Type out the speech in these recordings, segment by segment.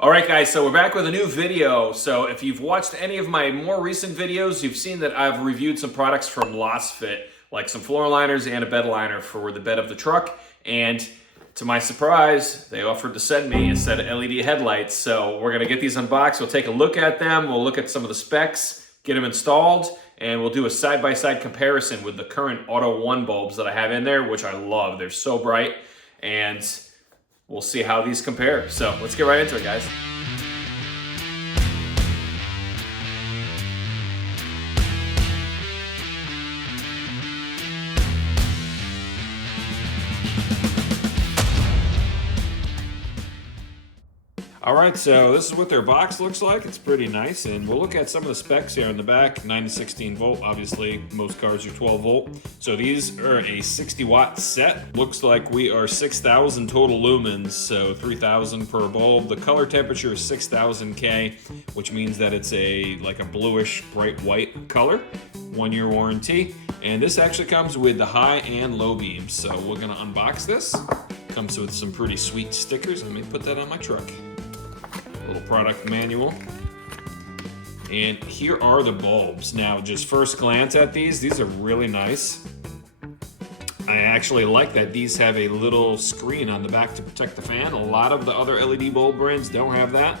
All right, guys, so we're back with a new video. So if you've watched any of my more recent videos, you've seen that I've reviewed some products from Lasfit, like some floor liners and a bed liner for the bed of the truck. And to my surprise, they offered to send me a set of LED headlights. So we're gonna get these unboxed. We'll take a look at them. We'll look at some of the specs, get them installed, and we'll do a side-by-side comparison with the current AutoOne bulbs that I have in there, which I love. They're so bright, and we'll see how these compare. So let's get right into it, guys. All right, so this is what their box looks like. It's pretty nice, and we'll look at some of the specs here in the back. 9 to 16 volt, obviously most cars are 12 volt. So these are a 60 watt set. Looks like we are 6,000 total lumens, so 3,000 per bulb. The color temperature is 6,000 K, which means that it's like a bluish bright white color. 1 year warranty, and this actually comes with the high and low beams. So we're gonna unbox this. Comes with some pretty sweet stickers. Let me put that on my truck. Little product manual. And here are the bulbs. Now, just first glance at these are really nice. I actually like that these have a little screen on the back to protect the fan. A lot of the other LED bulb brands don't have that.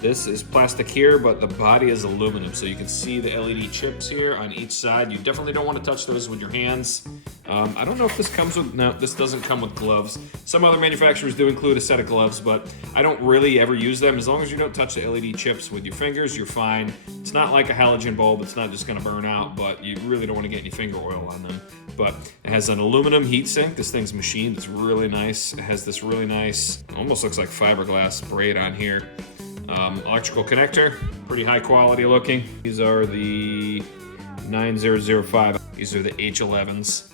This is plastic here, but the body is aluminum, so you can see the LED chips here on each side. You definitely don't want to touch those with your hands. I don't know if this comes with, no, this doesn't come with gloves. Some other manufacturers do include a set of gloves, but I don't really ever use them. As long as you don't touch the LED chips with your fingers, you're fine. It's not like a halogen bulb. It's not just gonna burn out, but you really don't want to get any finger oil on them. But it has an aluminum heatsink. This thing's machined. It's really nice. It has this really nice, almost looks like fiberglass braid on here. Electrical connector, pretty high quality looking. These are the 9005. These are the H11s.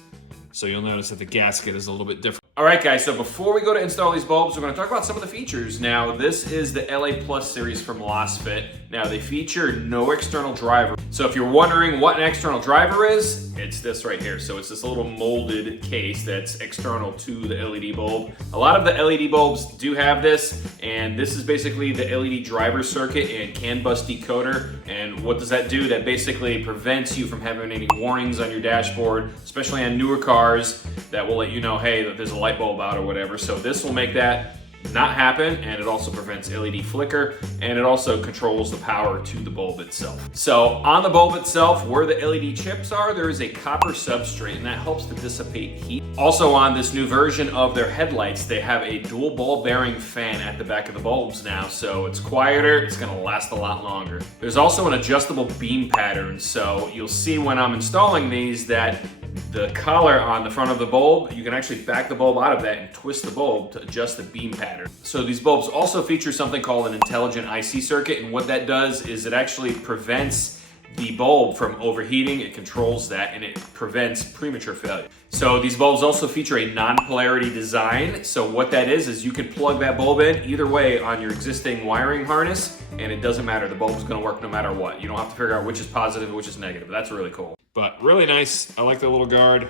So you'll notice that the gasket is a little bit different. All right, guys, so before we go to install these bulbs, we're gonna talk about some of the features. Now, this is the LA Plus series from Lasfit. Now, they feature no external driver. So if you're wondering what an external driver is, it's this right here. So it's this little molded case that's external to the LED bulb. A lot of the LED bulbs do have this, and this is basically the LED driver circuit and CAN bus decoder. And what does that do? That basically prevents you from having any warnings on your dashboard, especially on newer cars, that will let you know, hey, that there's a light bulb out or whatever. So this will make that not happen, and it also prevents LED flicker, and it also controls the power to the bulb itself. So on the bulb itself, where the LED chips are, there is a copper substrate, and that helps to dissipate heat. Also on this new version of their headlights, they have a dual ball bearing fan at the back of the bulbs now, so it's quieter, it's gonna last a lot longer. There's also an adjustable beam pattern, so you'll see when I'm installing these that the collar on the front of the bulb, you can actually back the bulb out of that and twist the bulb to adjust the beam pattern. So these bulbs also feature something called an intelligent IC circuit, and what that does is it actually prevents the bulb from overheating. It controls that, and it prevents premature failure. So these bulbs also feature a non-polarity design. So what that is you can plug that bulb in either way on your existing wiring harness, and it doesn't matter. The bulb's gonna work no matter what. You don't have to figure out which is positive and which is negative. That's really cool. But really nice. I like the little guard.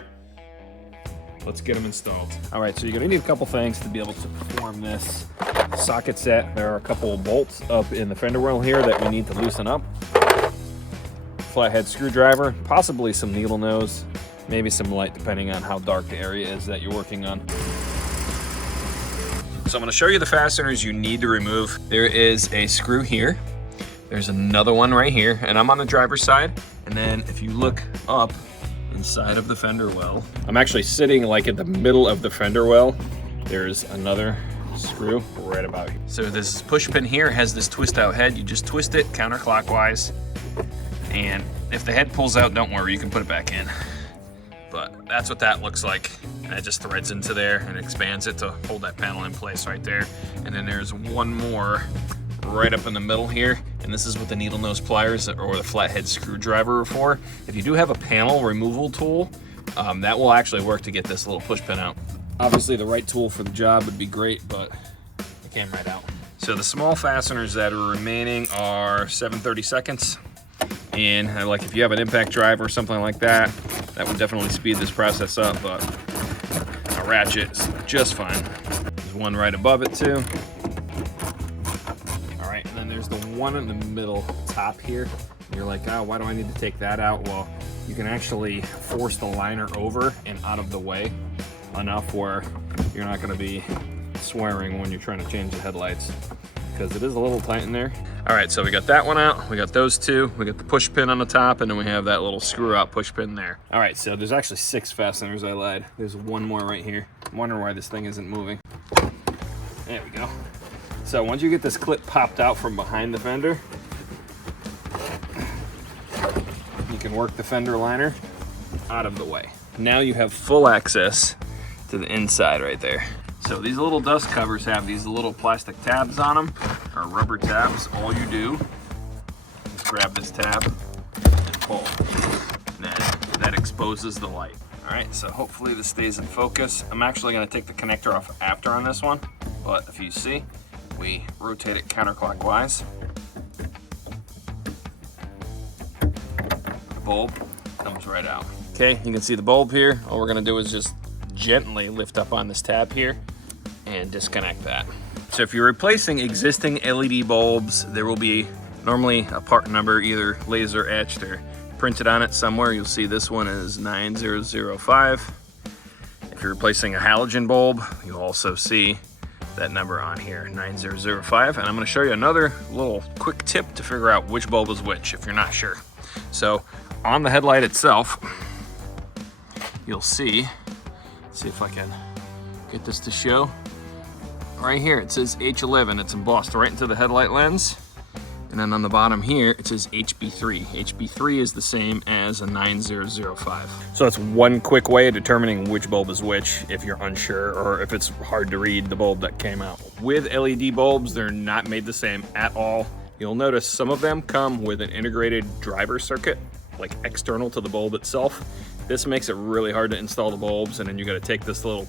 Let's get them installed. All right, so you're gonna need a couple things to be able to perform this socket set. There are a couple of bolts up in the fender well here that we need to loosen up. Flathead screwdriver, possibly some needle nose, maybe some light depending on how dark the area is that you're working on. So I'm gonna show you the fasteners you need to remove. There is a screw here. There's another one right here, and I'm on the driver's side. And then if you look up inside of the fender well, I'm actually sitting like in the middle of the fender well. There's another screw right about here. So this push pin here has this twist out head. You just twist it counterclockwise. And if the head pulls out, don't worry, you can put it back in. But that's what that looks like. And it just threads into there and expands it to hold that panel in place right there. And then there's one more right up in the middle here, and this is what the needle nose pliers or the flathead screwdriver are for. If you do have a panel removal tool, that will actually work to get this little push pin out. Obviously the right tool for the job would be great, but it came right out. So the small fasteners that are remaining are 7/32, and like if you have an impact drive or something like that, that would definitely speed this process up, but a ratchet is just fine. There's one right above it too. then there's the one in the middle top here. You're like, oh, why do I need to take that out? Well, you can actually force the liner over and out of the way enough where you're not going to be swearing when you're trying to change the headlights, because it is a little tight in there. All right, so we got that one out. We got those two. We got the push pin on the top, and then we have that little screw out push pin there. All right, so there's actually 6 fasteners. I lied. There's one more right here. I'm wondering why this thing isn't moving. There we go. So once you get this clip popped out from behind the fender, you can work the fender liner out of the way. Now you have full access to the inside right there. So these little dust covers have these little plastic tabs on them, or rubber tabs. All you do is grab this tab and pull, and then that exposes the light. All right, so hopefully this stays in focus. I'm actually gonna take the connector off after on this one, but if you see, we rotate it counterclockwise. The bulb comes right out. Okay, you can see the bulb here. All we're gonna do is just gently lift up on this tab here and disconnect that. So if you're replacing existing LED bulbs, there will be normally a part number, either laser etched or printed on it somewhere. You'll see this one is 9005. If you're replacing a halogen bulb, you'll also see that number on here, 9005. And I'm gonna show you another little quick tip to figure out which bulb is which if you're not sure. So on the headlight itself, you'll see, let's see if I can get this to show. Right here, it says H11. It's embossed right into the headlight lens. And then on the bottom here, it says HB3. HB3 is the same as a 9005. So that's one quick way of determining which bulb is which if you're unsure, or if it's hard to read the bulb that came out. With LED bulbs, they're not made the same at all. You'll notice some of them come with an integrated driver circuit, like external to the bulb itself. This makes it really hard to install the bulbs, and then you gotta take this little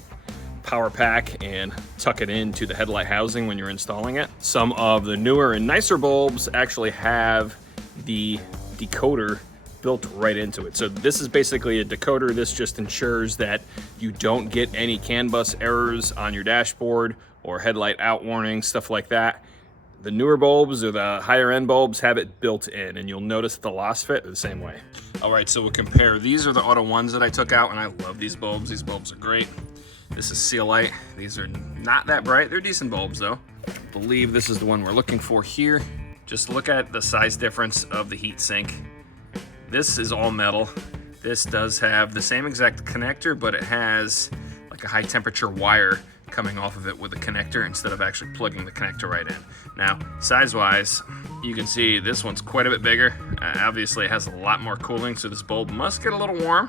power pack and tuck it into the headlight housing when you're installing it. Some of the newer and nicer bulbs actually have the decoder built right into it. So this is basically a decoder. This just ensures that you don't get any CAN bus errors on your dashboard or headlight out warnings, stuff like that. The newer bulbs or the higher end bulbs have it built in, and you'll notice the Lasfit the same way. All right, so we'll compare. These are the AutoOnes that I took out, and I love these bulbs. These bulbs are great. This is Sealight. These are not that bright. They're decent bulbs though. I believe this is the one we're looking for here. Just look at the size difference of the heat sink. This is all metal. This does have the same exact connector, but it has like a high temperature wire coming off of it with a connector instead of actually plugging the connector right in. Now, size-wise, you can see this one's quite a bit bigger. Obviously, it has a lot more cooling, so this bulb must get a little warm.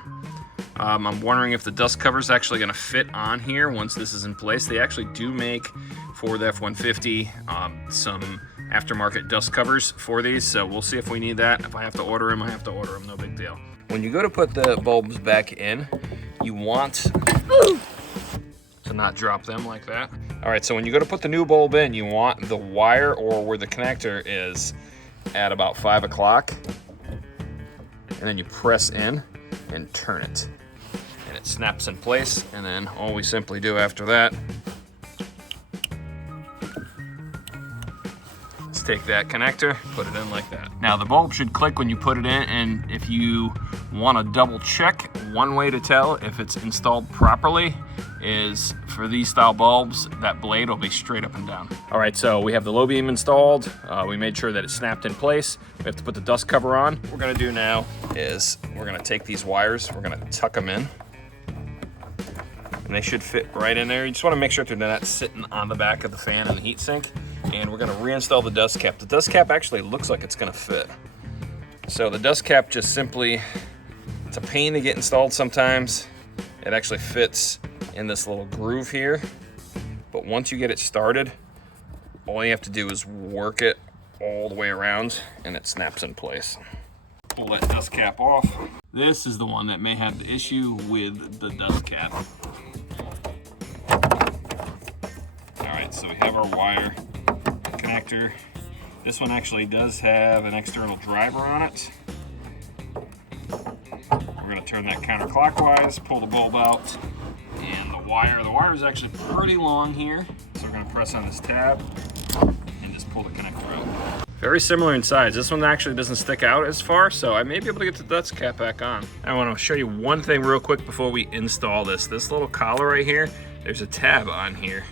I'm wondering if the dust cover is actually going to fit on here once this is in place. They actually do make, for the F150, some aftermarket dust covers for these, so we'll see if we need that. If I have to order them, I have to order them, no big deal. When you go to put the bulbs back in, you want to not drop them like that. All right, so when you go to put the new bulb in, you want the wire, or where the connector is, at about 5 o'clock, and then you press in and turn it. And it snaps in place, and then all we simply do after that is take that connector, put it in like that. Now the bulb should click when you put it in, and if you want to double check, one way to tell if it's installed properly is for these style bulbs, that blade will be straight up and down. All right, so we have the low beam installed. We made sure that it snapped in place. We have to put the dust cover on. What we're gonna do now is we're gonna take these wires, we're gonna tuck them in, and they should fit right in there. You just wanna make sure they're not sitting on the back of the fan and the heat sink. And we're gonna reinstall the dust cap. The dust cap actually looks like it's gonna fit. So the dust cap just simply, it's a pain to get installed sometimes. It actually fits in this little groove here, but once you get it started, all you have to do is work it all the way around and it snaps in place. Pull that dust cap off. This is the one that may have the issue with the dust cap. All right, so we have our wire connector. This one actually does have an external driver on it. We're gonna turn that counterclockwise, pull the bulb out, and the wire is actually pretty long here. So we're gonna press on this tab and just pull the connector out. Very similar in size. This one actually doesn't stick out as far, so I may be able to get the dust cap back on. I want to show you one thing real quick before we install this. This little collar right here, there's a tab on here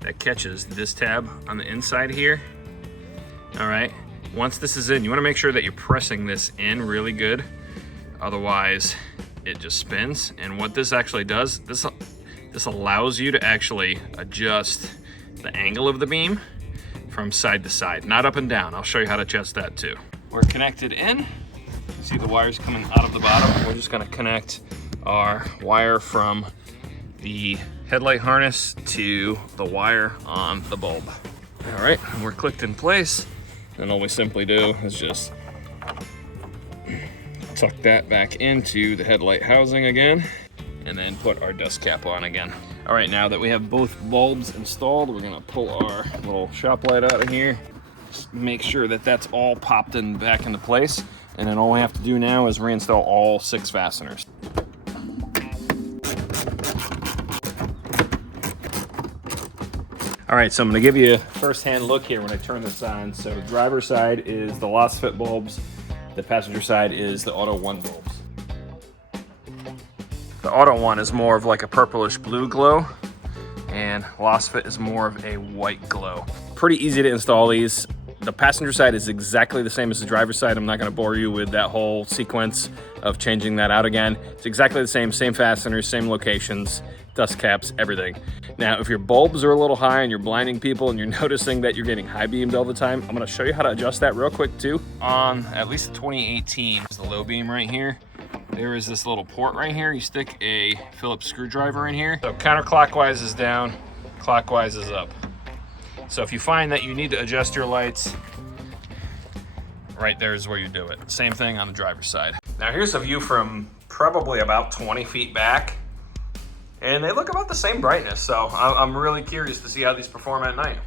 that catches this tab on the inside here. All right, once this is in, you want to make sure that you're pressing this in really good. Otherwise, it just spins. And what this actually does, this allows you to actually adjust the angle of the beam from side to side, not up and down. I'll show you how to adjust that too. We're connected in. See the wires coming out of the bottom. We're just gonna connect our wire from the headlight harness to the wire on the bulb. All right, we're clicked in place. And all we simply do is just tuck that back into the headlight housing again, and then put our dust cap on again. All right, now that we have both bulbs installed, we're gonna pull our little shop light out of here. Just make sure that that's all popped in back into place. And then all we have to do now is reinstall all 6 fasteners. All right, so I'm gonna give you a first-hand look here when I turn this on. So the driver's side is the Lasfit bulbs. The passenger side is the AutoOne bulbs. The AutoOne is more of like a purplish blue glow, and Lasfit is more of a white glow. Pretty easy to install these. The passenger side is exactly the same as the driver's side. I'm not gonna bore you with that whole sequence of changing that out again. It's exactly the same fasteners, same locations, dust caps, everything. Now, if your bulbs are a little high and you're blinding people and you're noticing that you're getting high beamed all the time, I'm gonna show you how to adjust that real quick too. On at least 2018, is the low beam right here. There is this little port right here. You stick a Phillips screwdriver in here. So counterclockwise is down, clockwise is up. So if you find that you need to adjust your lights, right there is where you do it. Same thing on the driver's side. Now here's a view from probably about 20 feet back, and they look about the same brightness. So I'm really curious to see how these perform at night.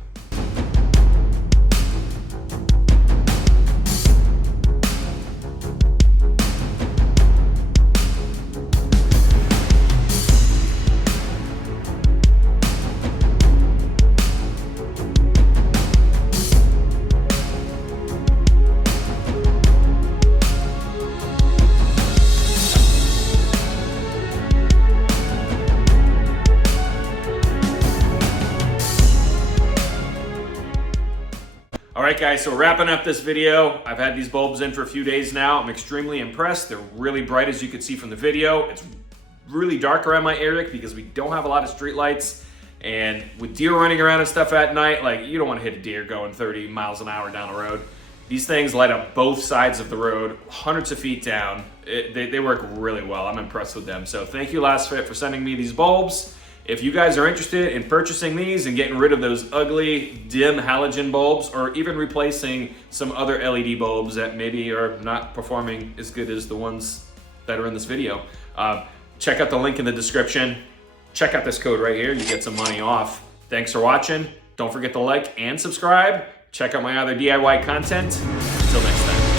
All right, guys, so wrapping up this video. I've had these bulbs in for a few days now. I'm extremely impressed. They're really bright, as you could see from the video. It's really dark around my area because we don't have a lot of street lights. And with deer running around and stuff at night, like, you don't want to hit a deer going 30 miles an hour down the road. These things light up both sides of the road, hundreds of feet down. They work really well. I'm impressed with them. So thank you, Lasfit, for sending me these bulbs. If you guys are interested in purchasing these and getting rid of those ugly, dim halogen bulbs, or even replacing some other LED bulbs that maybe are not performing as good as the ones that are in this video, check out the link in the description. Check out this code right here. You get some money off. Thanks for watching. Don't forget to like and subscribe. Check out my other DIY content. Until next time.